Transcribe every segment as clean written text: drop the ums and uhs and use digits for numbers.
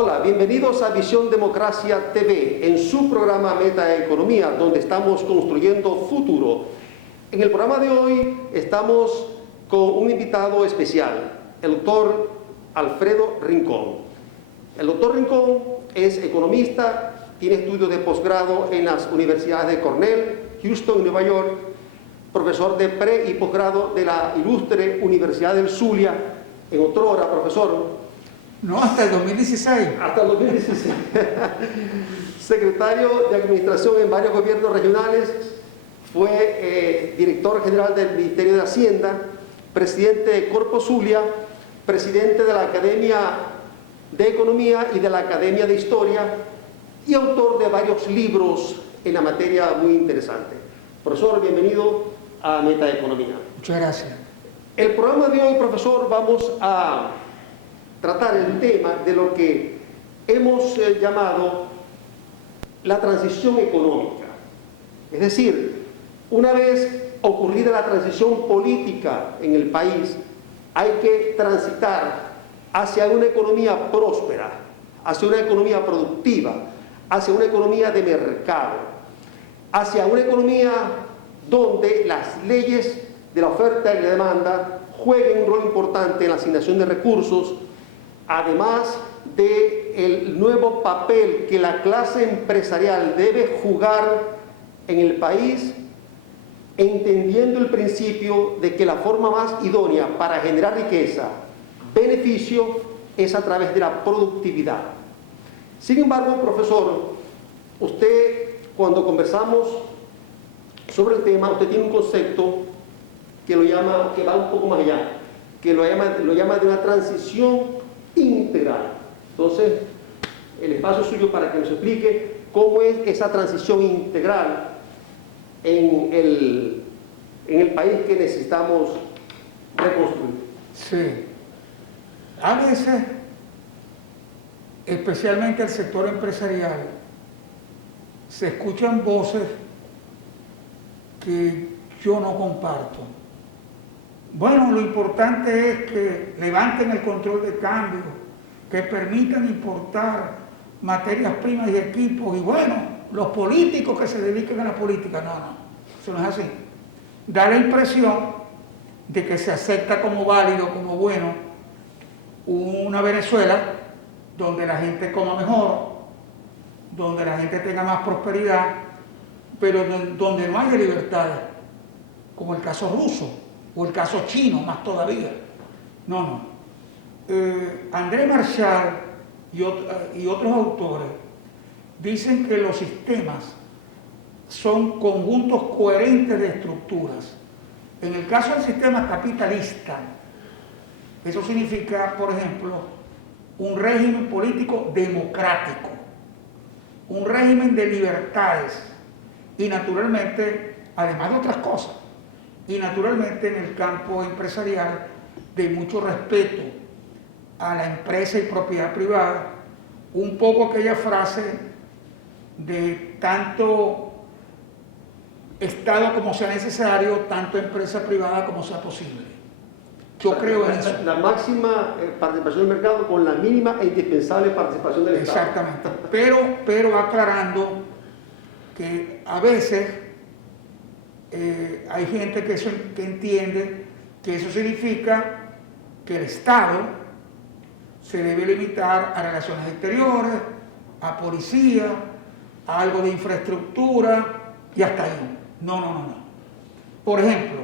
Hola, bienvenidos a Visión Democracia TV, en su programa Meta Economía, donde estamos construyendo futuro. En el programa de hoy estamos con un invitado especial, el doctor Alfredo Rincón. El doctor Rincón es economista, tiene estudios de posgrado en las universidades de Cornell, Houston y Nueva York, profesor de pre y posgrado de la ilustre Universidad del Zulia, en otrora profesor. No, hasta el 2016. Hasta el 2016. Secretario de Administración en varios gobiernos regionales, fue director general del Ministerio de Hacienda, presidente de Corpo Zulia, presidente de la Academia de Economía y de la Academia de Historia y autor de varios libros en la materia muy interesante. Profesor, bienvenido a Meta Economía. Muchas gracias. El programa de hoy, profesor, vamos a tratar el tema de lo que hemos llamado la transición económica. Es decir, una vez ocurrida la transición política en el país, hay que transitar hacia una economía próspera, hacia una economía productiva, hacia una economía de mercado, hacia una economía donde las leyes de la oferta y la demanda jueguen un rol importante en la asignación de recursos, además del nuevo papel que la clase empresarial debe jugar en el país, entendiendo el principio de que la forma más idónea para generar riqueza, beneficio, es a través de la productividad. Sin embargo, profesor, usted, cuando conversamos sobre el tema, usted tiene un concepto que lo llama, que va un poco más allá, que lo llama de una transición integral. Entonces, el espacio es suyo para que nos explique cómo es esa transición integral en el país que necesitamos reconstruir. Sí. A veces, especialmente el sector empresarial, se escuchan voces que yo no comparto. Bueno, lo importante es que levanten el control de cambio, que permitan importar materias primas y equipos, y bueno, los políticos que se dediquen a la política. No, eso no es así. Da la impresión de que se acepta como válido, como bueno, una Venezuela donde la gente coma mejor, donde la gente tenga más prosperidad, pero donde no haya libertades, como el caso ruso, o el caso chino, más todavía. No. André Marshall y otros autores dicen que los sistemas son conjuntos coherentes de estructuras. En el caso del sistema capitalista, eso significa, por ejemplo, un régimen político democrático, un régimen de libertades y naturalmente, además de otras cosas, y naturalmente en el campo empresarial de mucho respeto a la empresa y propiedad privada, un poco aquella frase de tanto Estado como sea necesario, tanto empresa privada como sea posible. Yo creo en eso. La máxima participación del mercado con la mínima e indispensable participación del Estado. Exactamente. Pero aclarando que a veces hay gente que entiende que eso significa que el Estado se debe limitar a relaciones exteriores, a policía, a algo de infraestructura y hasta ahí. No. Por ejemplo,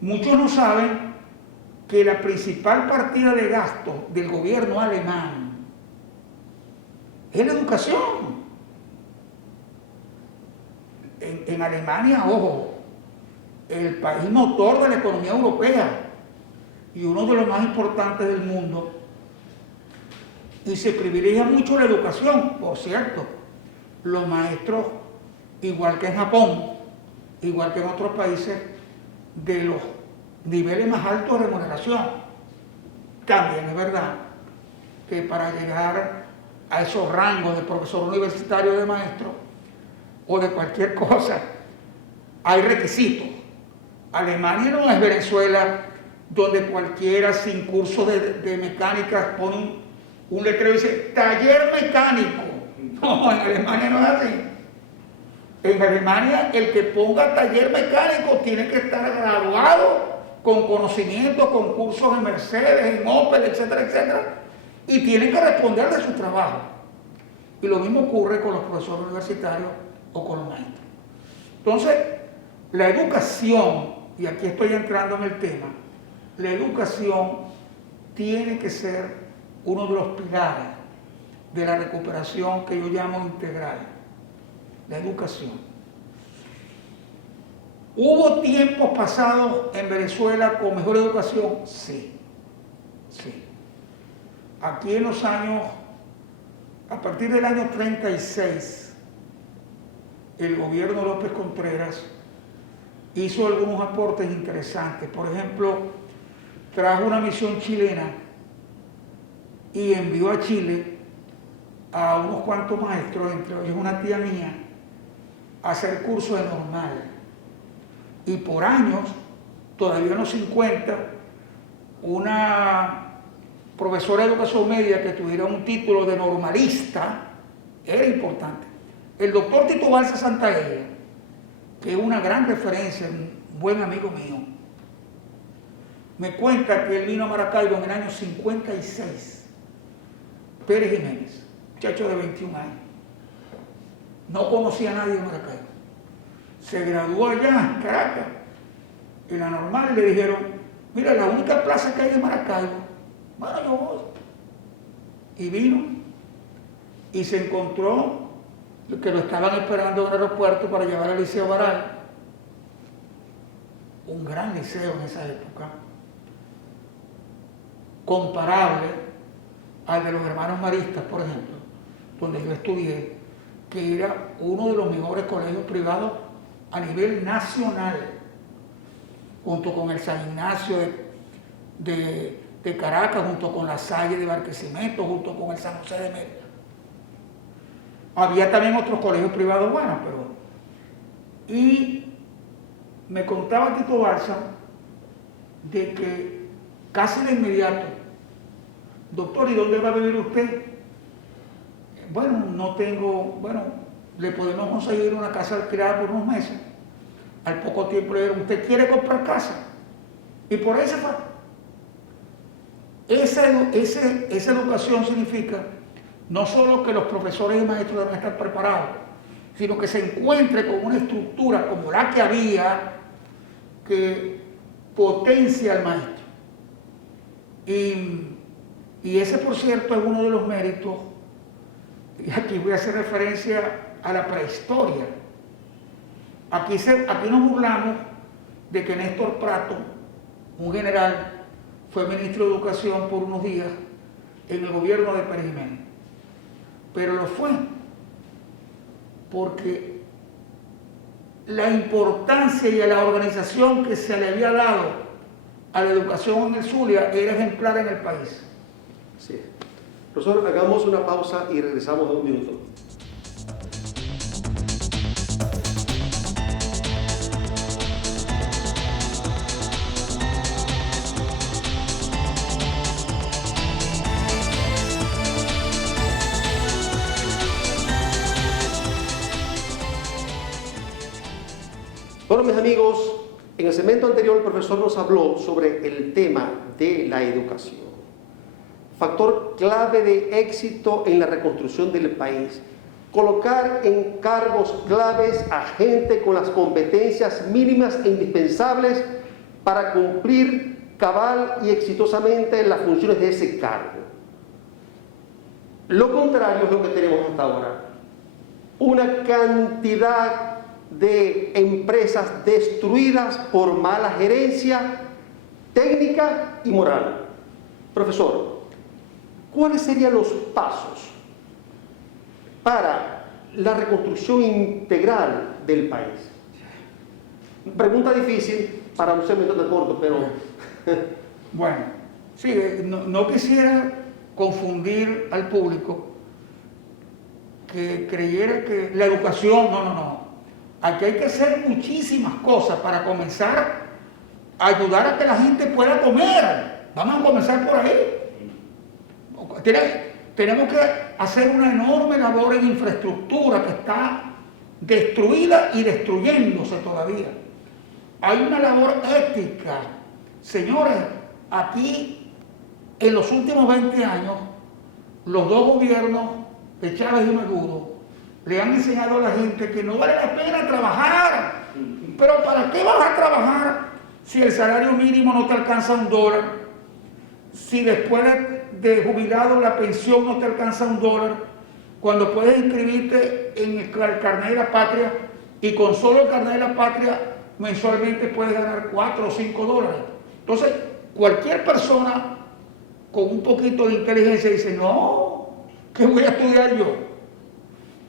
muchos no saben que la principal partida de gasto del gobierno alemán es la educación. En Alemania, ojo, el país motor de la economía europea y uno de los más importantes del mundo, y se privilegia mucho la educación. Por cierto, los maestros, igual que en Japón, igual que en otros países, de los niveles más altos de remuneración. También es verdad que para llegar a esos rangos de profesor universitario, de maestro o de cualquier cosa, hay requisitos. Alemania no es Venezuela, donde cualquiera sin curso de mecánica pone un letrero dice taller mecánico. No, en Alemania no es así. En Alemania el que ponga taller mecánico tiene que estar graduado con conocimiento, con cursos en Mercedes, en Opel, etcétera, etcétera, y tiene que responder de su trabajo. Y lo mismo ocurre con los profesores universitarios o con los maestros. Entonces, la educación, y aquí estoy entrando en el tema, la educación tiene que ser uno de los pilares de la recuperación que yo llamo integral. La educación. ¿Hubo tiempos pasados en Venezuela con mejor educación? Sí, sí. Aquí en los años, a partir del año 36, el gobierno de López Contreras hizo algunos aportes interesantes. Por ejemplo, trajo una misión chilena y envió a Chile a unos cuantos maestros, entre ellos una tía mía, a hacer cursos de normal. Y por años, todavía en los 50, una profesora de educación media que tuviera un título de normalista era importante. El doctor Tito Balsa Santaella, que es una gran referencia, un buen amigo mío, me cuenta que él vino a Maracaibo en el año 56. Pérez Jiménez, muchacho de 21 años. No conocía a nadie en Maracaibo. Se graduó allá en Caracas, en la normal, y le dijeron, mira, la única plaza que hay en Maracaibo, bueno, yo voy. Y vino, y se encontró que lo estaban esperando en el aeropuerto para llevar al Liceo Baral, un gran liceo en esa época, comparable al de los hermanos maristas, por ejemplo, donde yo estudié, que era uno de los mejores colegios privados a nivel nacional, junto con el San Ignacio de Caracas, junto con la Salle de Barquisimeto, junto con el San José de Mérida. Había también otros colegios privados buenos, pero... Y me contaba Tito Balsa de que casi de inmediato, doctor, ¿y dónde va a vivir usted? Bueno, no tengo, le podemos conseguir una casa alquilada por unos meses. Al poco tiempo le dijeron, ¿usted quiere comprar casa? Y por ahí se fue. Esa educación significa no solo que los profesores y maestros deben estar preparados, sino que se encuentre con una estructura como la que había que potencia al maestro. Y ese, por cierto, es uno de los méritos, y aquí voy a hacer referencia a la prehistoria. Aquí nos burlamos de que Néstor Prato, un general, fue ministro de Educación por unos días en el gobierno de Pérez Jiménez. Pero lo fue porque la importancia y la organización que se le había dado a la educación en el Zulia era ejemplar en el país. Sí. Profesor, hagamos una pausa y regresamos en un minuto. Bueno, mis amigos, en el segmento anterior el profesor nos habló sobre el tema de la educación. Factor clave de éxito en la reconstrucción del país. Colocar en cargos claves a gente con las competencias mínimas e indispensables para cumplir cabal y exitosamente las funciones de ese cargo. Lo contrario es lo que tenemos hasta ahora. Una cantidad de empresas destruidas por mala gerencia técnica y moral. Profesor, ¿cuáles serían los pasos para la reconstrucción integral del país? Pregunta difícil para un segmento de corto, pero... Bueno, sí, no quisiera confundir al público que creyera que la educación, no. Aquí hay que hacer muchísimas cosas para comenzar a ayudar a que la gente pueda comer. Vamos a comenzar por ahí. tenemos que hacer una enorme labor en infraestructura que está destruida y destruyéndose todavía. Hay una labor ética. Señores, aquí en los últimos 20 años, los dos gobiernos de Chávez y Maduro le han enseñado a la gente que no vale la pena trabajar. Pero ¿para qué vas a trabajar si el salario mínimo no te alcanza $1? Si después de jubilado la pensión no te alcanza $1, cuando puedes inscribirte en el carnet de la patria y con solo el carnet de la patria mensualmente puedes ganar $4 o $5. Entonces, cualquier persona con un poquito de inteligencia dice, no, ¿qué voy a estudiar yo?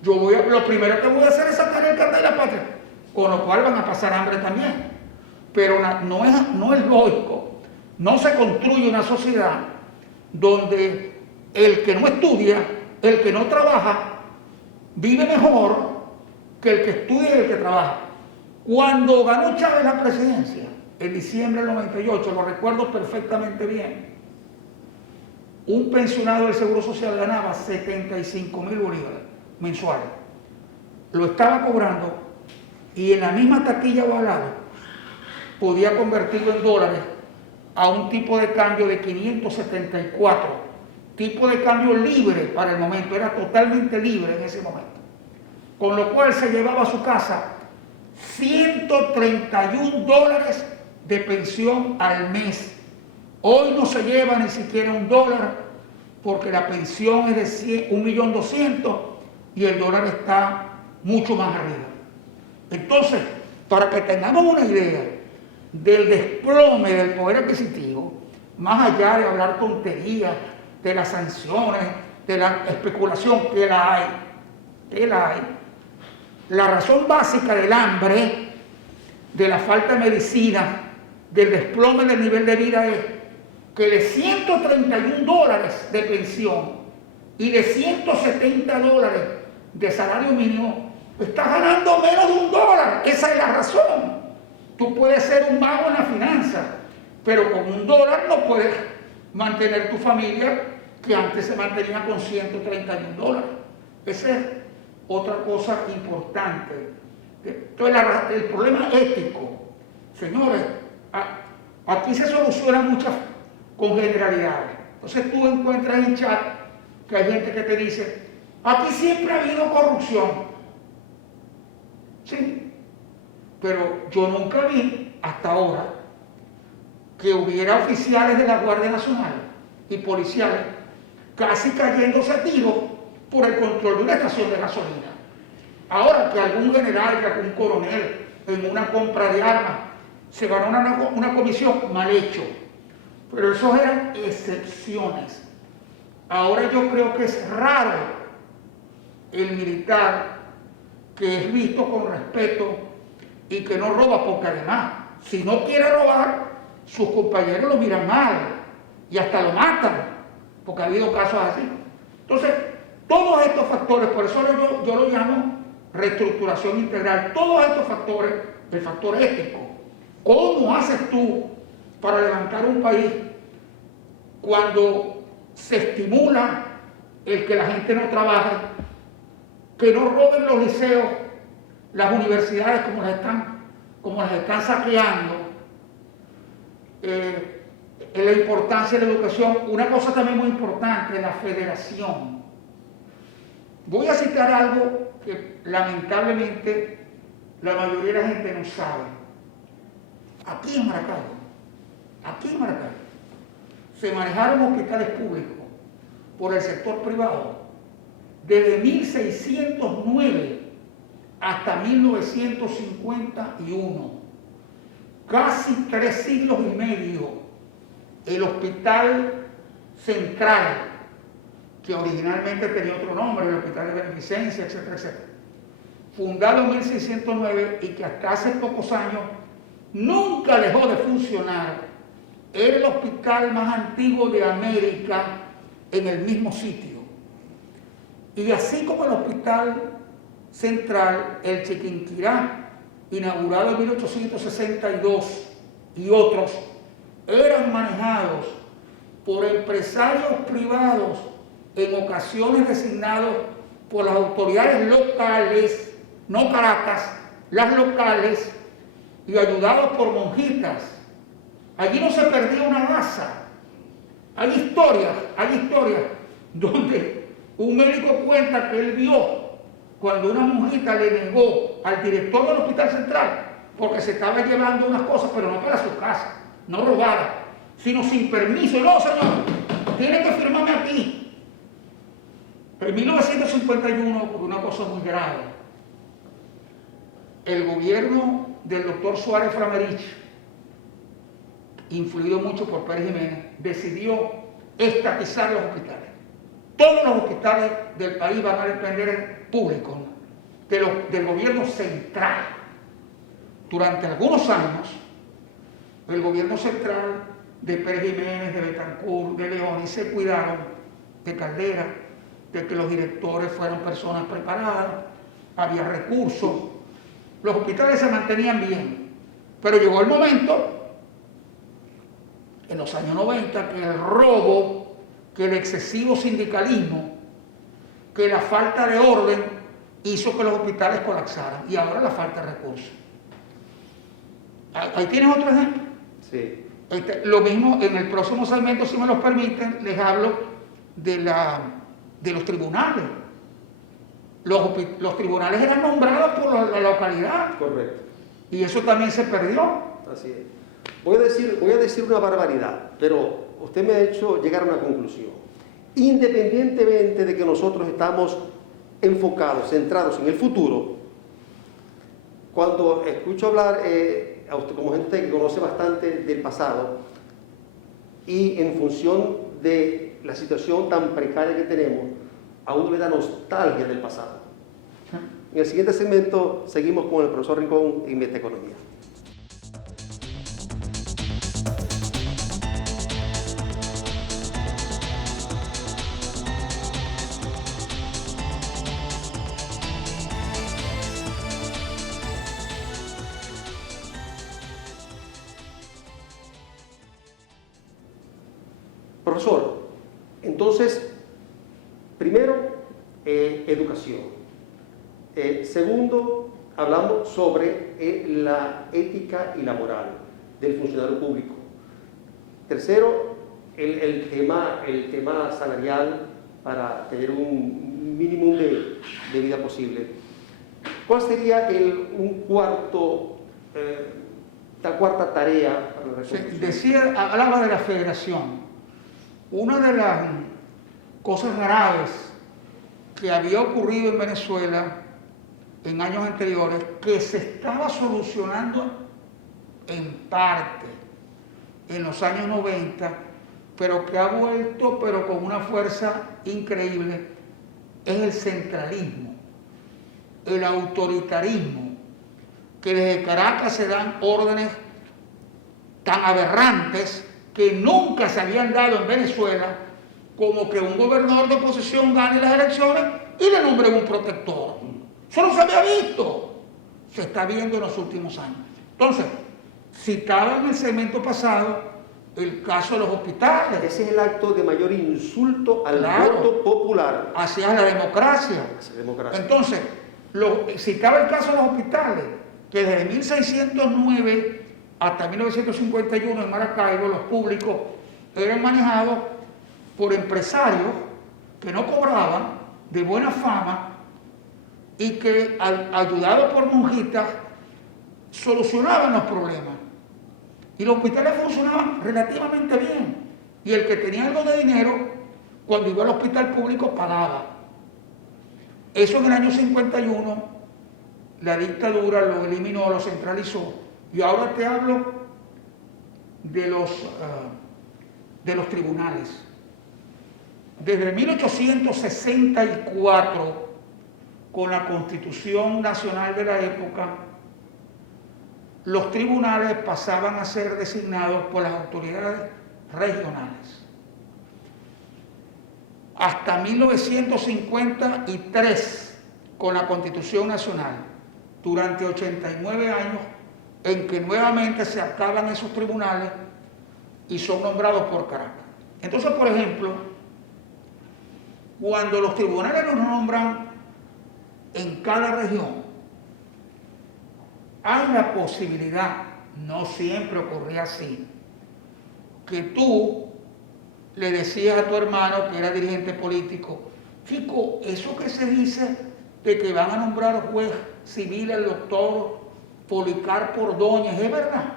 Lo primero que voy a hacer es sacar el carnet de la patria, con lo cual van a pasar hambre también. Pero no es lógico, no se construye una sociedad donde el que no estudia, el que no trabaja, vive mejor que el que estudia y el que trabaja. Cuando ganó Chávez la presidencia, en diciembre del 98, lo recuerdo perfectamente bien, un pensionado del Seguro Social ganaba 75.000 bolívares mensuales. Lo estaba cobrando y en la misma taquilla o al lado podía convertirlo en dólares a un tipo de cambio de 574, tipo de cambio libre para el momento, era totalmente libre en ese momento. Con lo cual se llevaba a su casa $131 de pensión al mes. Hoy no se lleva ni siquiera $1 porque la pensión es de 1.200.000 y el dólar está mucho más arriba. Entonces, para que tengamos una idea del desplome del poder adquisitivo, más allá de hablar tonterías, de las sanciones, de la especulación que la hay, la razón básica del hambre, de la falta de medicina, del desplome del nivel de vida es que de $131 de pensión y de $170 de salario mínimo, estás ganando menos de $1. Esa es la razón. Tú puedes ser un mago en la finanza, pero con $1 no puedes mantener tu familia que antes se mantenía con $131. Esa es otra cosa importante. Entonces, el problema ético, señores, aquí se soluciona muchas con generalidades. Entonces tú encuentras en chat que hay gente que te dice, aquí siempre ha habido corrupción. Sí, pero yo nunca vi hasta ahora que hubiera oficiales de la Guardia Nacional y policiales casi cayéndose a tiros por el control de una estación de gasolina. Ahora que algún general, que algún coronel en una compra de armas se ganó una comisión, mal hecho. Pero esos eran excepciones. Ahora yo creo que es raro el militar que es visto con respeto y que no roba, porque además, si no quiere robar, sus compañeros lo miran mal y hasta lo matan, porque ha habido casos así. Entonces, todos estos factores, por eso yo lo llamo reestructuración integral, todos estos factores, el factor ético, ¿cómo haces tú para levantar un país cuando se estimula el que la gente no trabaje, que no roben los liceos, las universidades como las están saqueando, la importancia de la educación? Una cosa también muy importante, la federación. Voy a citar algo que lamentablemente la mayoría de la gente no sabe. Aquí en Maracaibo, se manejaron hospitales públicos por el sector privado desde 1609 hasta 1951. Casi 3 siglos y medio. El Hospital Central, que originalmente tenía otro nombre, el Hospital de Beneficencia, etcétera, etcétera, fundado en 1609 y que hasta hace pocos años nunca dejó de funcionar, era el hospital más antiguo de América en el mismo sitio. Y así como el Hospital Central, el Chiquinquirá, inaugurado en 1862, y otros, eran manejados por empresarios privados en ocasiones designados por las autoridades locales, no Caracas, las locales, y ayudados por monjitas. Allí no se perdía una masa. Hay historias donde un médico cuenta que él vio cuando una monjita le negó al director del hospital central, porque se estaba llevando unas cosas, pero no para su casa, no robada, sino sin permiso. No, señor, tiene que firmarme aquí. En 1951 ocurrió una cosa muy grave. El gobierno del doctor Suárez Framerich, influido mucho por Pérez Jiménez, decidió estatizar los hospitales. Todos los hospitales del país van a depender públicos del gobierno central. Durante algunos años, el gobierno central de Pérez Jiménez, de Betancourt, de León, y se cuidaron de Caldera, de que los directores fueran personas preparadas, había recursos, los hospitales se mantenían bien. Pero llegó el momento, en los años 90, que el robo, que el excesivo sindicalismo, que la falta de orden hizo que los hospitales colapsaran, y ahora la falta de recursos. Ahí tienes otro ejemplo. Sí. Lo mismo en el próximo segmento, si me lo permiten, les hablo de los tribunales. Los tribunales eran nombrados por la localidad. Correcto. Y eso también se perdió. Así es. Voy a decir una barbaridad, pero usted me ha hecho llegar a una conclusión. Independientemente de que nosotros estamos enfocados, centrados en el futuro, cuando escucho hablar a usted como gente que conoce bastante del pasado, y en función de la situación tan precaria que tenemos, a uno le da nostalgia del pasado. En el siguiente segmento seguimos con el profesor Rincón en Metaeconomía. Profesor, entonces, primero, educación. Segundo, hablamos sobre la ética y la moral del funcionario público. Tercero, el tema salarial para tener un mínimo de vida posible. ¿Cuál sería la cuarta tarea para la reconstrucción? Hablaba de la federación. Una de las cosas graves que había ocurrido en Venezuela en años anteriores, que se estaba solucionando en parte en los años 90, pero que ha vuelto, pero con una fuerza increíble, es el centralismo, el autoritarismo, que desde Caracas se dan órdenes tan aberrantes que nunca se habían dado en Venezuela, como que un gobernador de oposición gane las elecciones y le nombre un protector. Eso no se había visto. Se está viendo en los últimos años. Entonces, citaba en el segmento pasado el caso de los hospitales. Ese es el acto de mayor insulto al voto popular. Hacia la democracia. Entonces, citaba el caso de los hospitales, que desde 1609 hasta 1951 en Maracaibo los públicos eran manejados por empresarios que no cobraban, de buena fama, y que ayudados por monjitas solucionaban los problemas. Y los hospitales funcionaban relativamente bien. Y el que tenía algo de dinero, cuando iba al hospital público, pagaba. Eso en el año 51, la dictadura lo eliminó, lo centralizó. Y ahora te hablo de los tribunales. Desde 1864, con la Constitución Nacional de la época, los tribunales pasaban a ser designados por las autoridades regionales. Hasta 1953, con la Constitución Nacional, durante 89 años, en que nuevamente se acaban esos tribunales y son nombrados por Caracas. Entonces, por ejemplo, cuando los tribunales los nombran en cada región, hay la posibilidad, no siempre ocurría así, que tú le decías a tu hermano que era dirigente político, chico, eso que se dice de que van a nombrar juez civil al doctor Policarpo Ordóñez, ¿es verdad?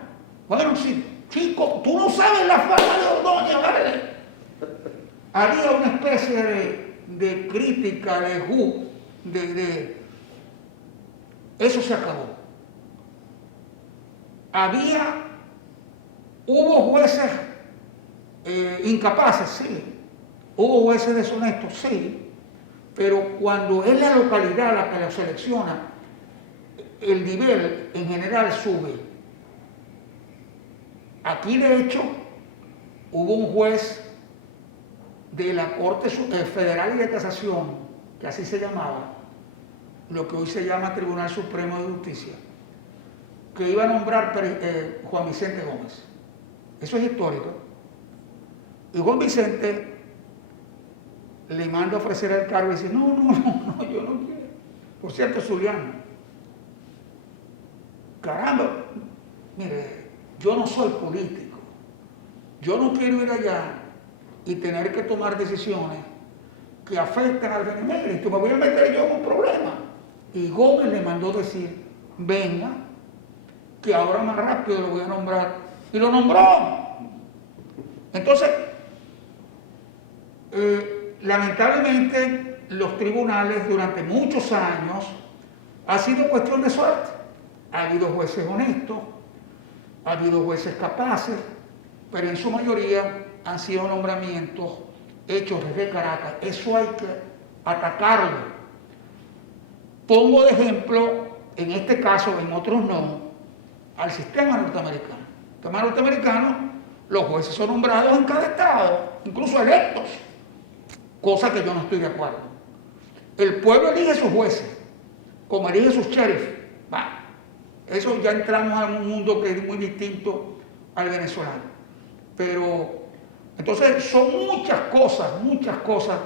Bueno, sí, chico, tú no sabes la fama de Ordóñez, ¿vale? Había una especie de crítica, eso se acabó. Hubo jueces incapaces, sí. Hubo jueces deshonestos, sí. Pero cuando es la localidad la que los selecciona, el nivel en general sube. Aquí, de hecho, hubo un juez de la Corte Federal y de Casación, que así se llamaba, lo que hoy se llama Tribunal Supremo de Justicia, que iba a nombrar Juan Vicente Gómez. Eso es histórico. Y Juan Vicente le manda a ofrecer el cargo y dice, no, yo no quiero. Por cierto, Zuliano, caramba, mire, yo no soy político. Yo no quiero ir allá y tener que tomar decisiones que afectan al benemérito. Me voy a meter yo en un problema. Y Gómez le mandó decir, venga, que ahora más rápido lo voy a nombrar. Y lo nombró. Entonces, lamentablemente, los tribunales durante muchos años ha sido cuestión de suerte. Ha habido jueces honestos, ha habido jueces capaces, pero en su mayoría han sido nombramientos hechos desde Caracas. Eso hay que atacarlo. Pongo de ejemplo, en este caso, en otros no, al sistema norteamericano. El sistema norteamericano, los jueces son nombrados en cada estado, incluso electos, cosa que yo no estoy de acuerdo. El pueblo elige sus jueces, como elige sus sheriffs. Eso ya entramos a un mundo que es muy distinto al venezolano. Pero, entonces, son muchas cosas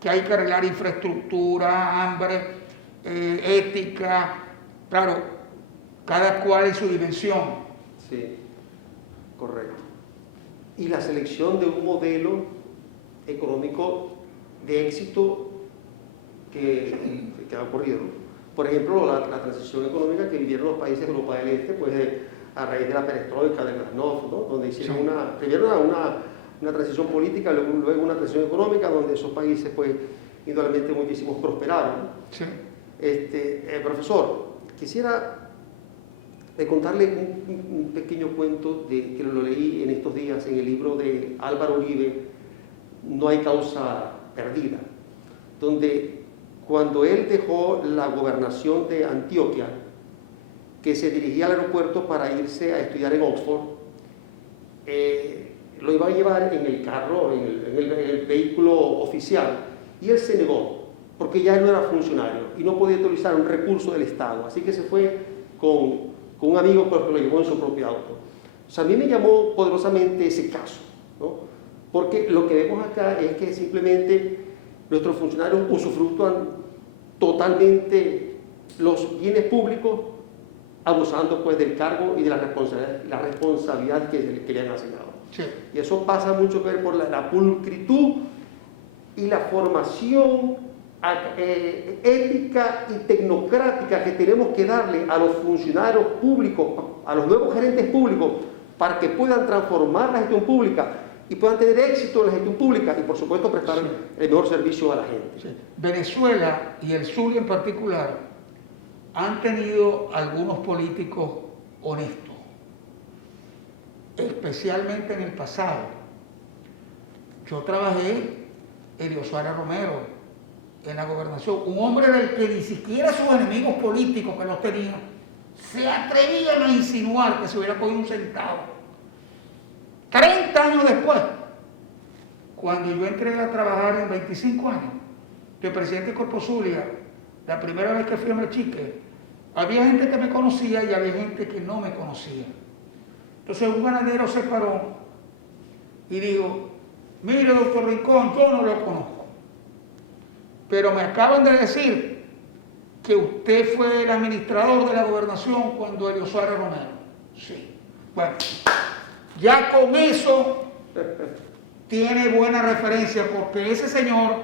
que hay que arreglar: infraestructura, hambre, ética, claro, cada cual en su dimensión. Sí, correcto. Y la selección de un modelo económico de éxito que ha ocurrido. Por ejemplo, la transición económica que vivieron los países de Europa del Este, pues a raíz de la perestroika, de Glasnost, ¿no? Donde hicieron primero una transición política, luego una transición económica, donde esos países, pues, indudablemente muchísimos prosperaron. Sí. Profesor, quisiera contarle un pequeño cuento que lo leí en estos días en el libro de Álvaro Uribe, No hay causa perdida, donde cuando él dejó la gobernación de Antioquia, que se dirigía al aeropuerto para irse a estudiar en Oxford, lo iba a llevar en el carro, en el vehículo oficial, y él se negó, porque ya no era funcionario y no podía utilizar un recurso del Estado, así que se fue con un amigo que lo llevó en su propio auto. O sea, a mí me llamó poderosamente ese caso, ¿no? Porque lo que vemos acá es que simplemente nuestros funcionarios usufructúan totalmente los bienes públicos, abusando, pues, del cargo y de la responsabilidad que le han asignado. Sí. Y eso pasa mucho que ver por la pulcritud y la formación ética y tecnocrática que tenemos que darle a los funcionarios públicos, a los nuevos gerentes públicos, para que puedan transformar la gestión pública y puedan tener éxito en la gestión pública y, por supuesto, prestar el mejor servicio a la gente. Sí. Venezuela y el sur en particular han tenido algunos políticos honestos, especialmente en el pasado. Yo trabajé en Eliosuara Romero en la gobernación, un hombre del que ni siquiera sus enemigos políticos que los tenían se atrevían a insinuar que se hubiera cogido un centavo. 30 años después, cuando yo entré a trabajar en 25 años, de presidente de Corpo Zulia, la primera vez que fui a Mechique, había gente que me conocía y había gente que no me conocía. Entonces un ganadero se paró y dijo, mire, doctor Rincón, yo no lo conozco. pero me acaban de decir que usted fue el administrador de la gobernación cuando Elio Suárez Romero. Sí. Bueno, ya con eso tiene buena referencia, porque ese señor,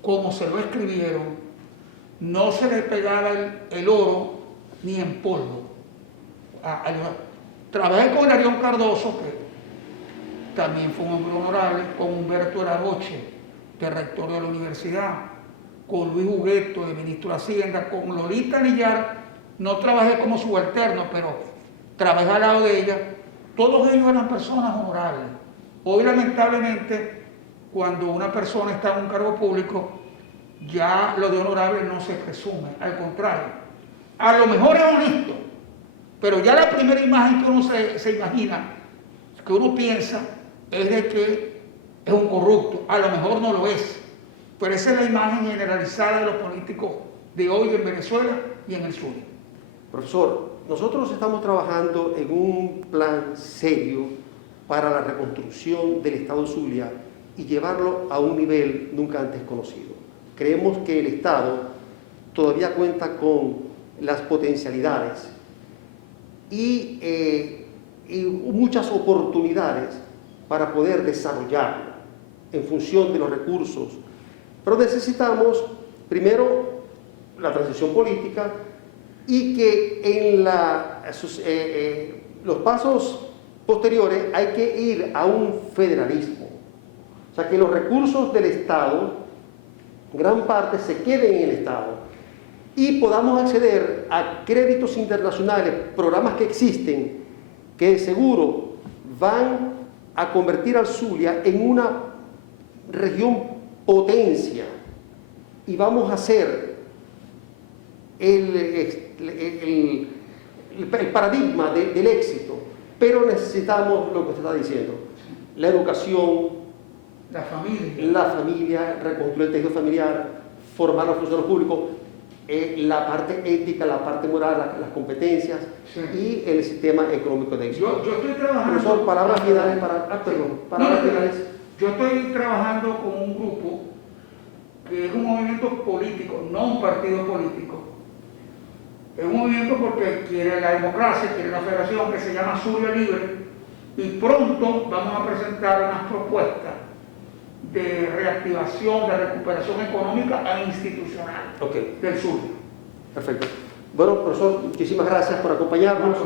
como se lo escribieron, no se le pegaba el oro ni en polvo. Trabajé con Arión Cardoso, que también fue un hombre honorable, con Humberto Aragoche, de rector de la universidad, con Luis Hugueto, de ministro de Hacienda, con Lolita Nillar. No trabajé como subalterno, pero trabajé al lado de ella. Todos ellos eran personas honorables. Hoy, lamentablemente, cuando una persona está en un cargo público, ya lo de honorable no se presume, al contrario. A lo mejor es honesto, pero ya la primera imagen que uno se imagina, que uno piensa, es de que es un corrupto. A lo mejor no lo es, pero esa es la imagen generalizada de los políticos de hoy en Venezuela y en el sur. Profesor, nosotros estamos trabajando en un plan serio para la reconstrucción del Estado Zulia y llevarlo a un nivel nunca antes conocido. Creemos que el Estado todavía cuenta con las potencialidades y muchas oportunidades para poder desarrollarlo en función de los recursos. Pero necesitamos, primero, la transición política y que en los pasos posteriores hay que ir a un federalismo. O sea, que los recursos del Estado, gran parte, se queden en el Estado y podamos acceder a créditos internacionales, programas que existen, que seguro van a convertir al Zulia en una región potencia y vamos a hacer el paradigma del éxito. Pero necesitamos lo que usted está diciendo, la educación, la familia, reconstruir el tejido familiar, formar a los funcionarios públicos, la parte ética, la parte moral, las competencias, sí, y el sistema económico de éxito. Yo estoy trabajando... Profesor, palabras finales finales. Yo estoy trabajando con un grupo que es un movimiento político, no un partido político. Es un movimiento porque quiere la democracia, quiere la federación, que se llama Zulia Libre, y pronto vamos a presentar unas propuestas de reactivación, de recuperación económica e institucional del sur. Perfecto. Bueno, profesor, muchísimas gracias por acompañarnos.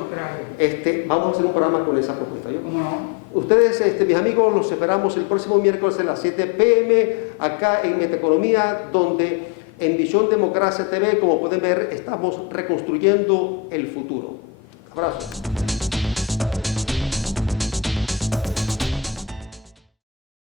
Vamos a hacer un programa con esa propuesta. ¿Cómo no? Ustedes, mis amigos, los esperamos el próximo miércoles a las 7 p.m. acá en Metaeconomía, donde en Visión Democracia TV, como pueden ver, estamos reconstruyendo el futuro. Abrazo.